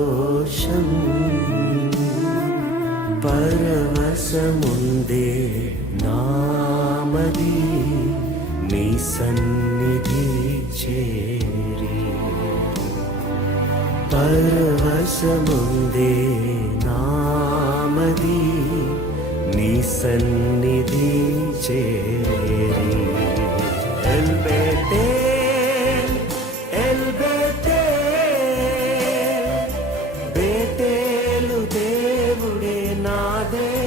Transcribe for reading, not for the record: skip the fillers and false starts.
సంతోషం పరవశముందే నామది నీ సన్నిధి చేరి పరవశముందే నామది నీ సన్నిధి చేరి ఎల్బెతేల్ ఎల్బెతేల్ బేతేలు దేవుడే నా దేవుడే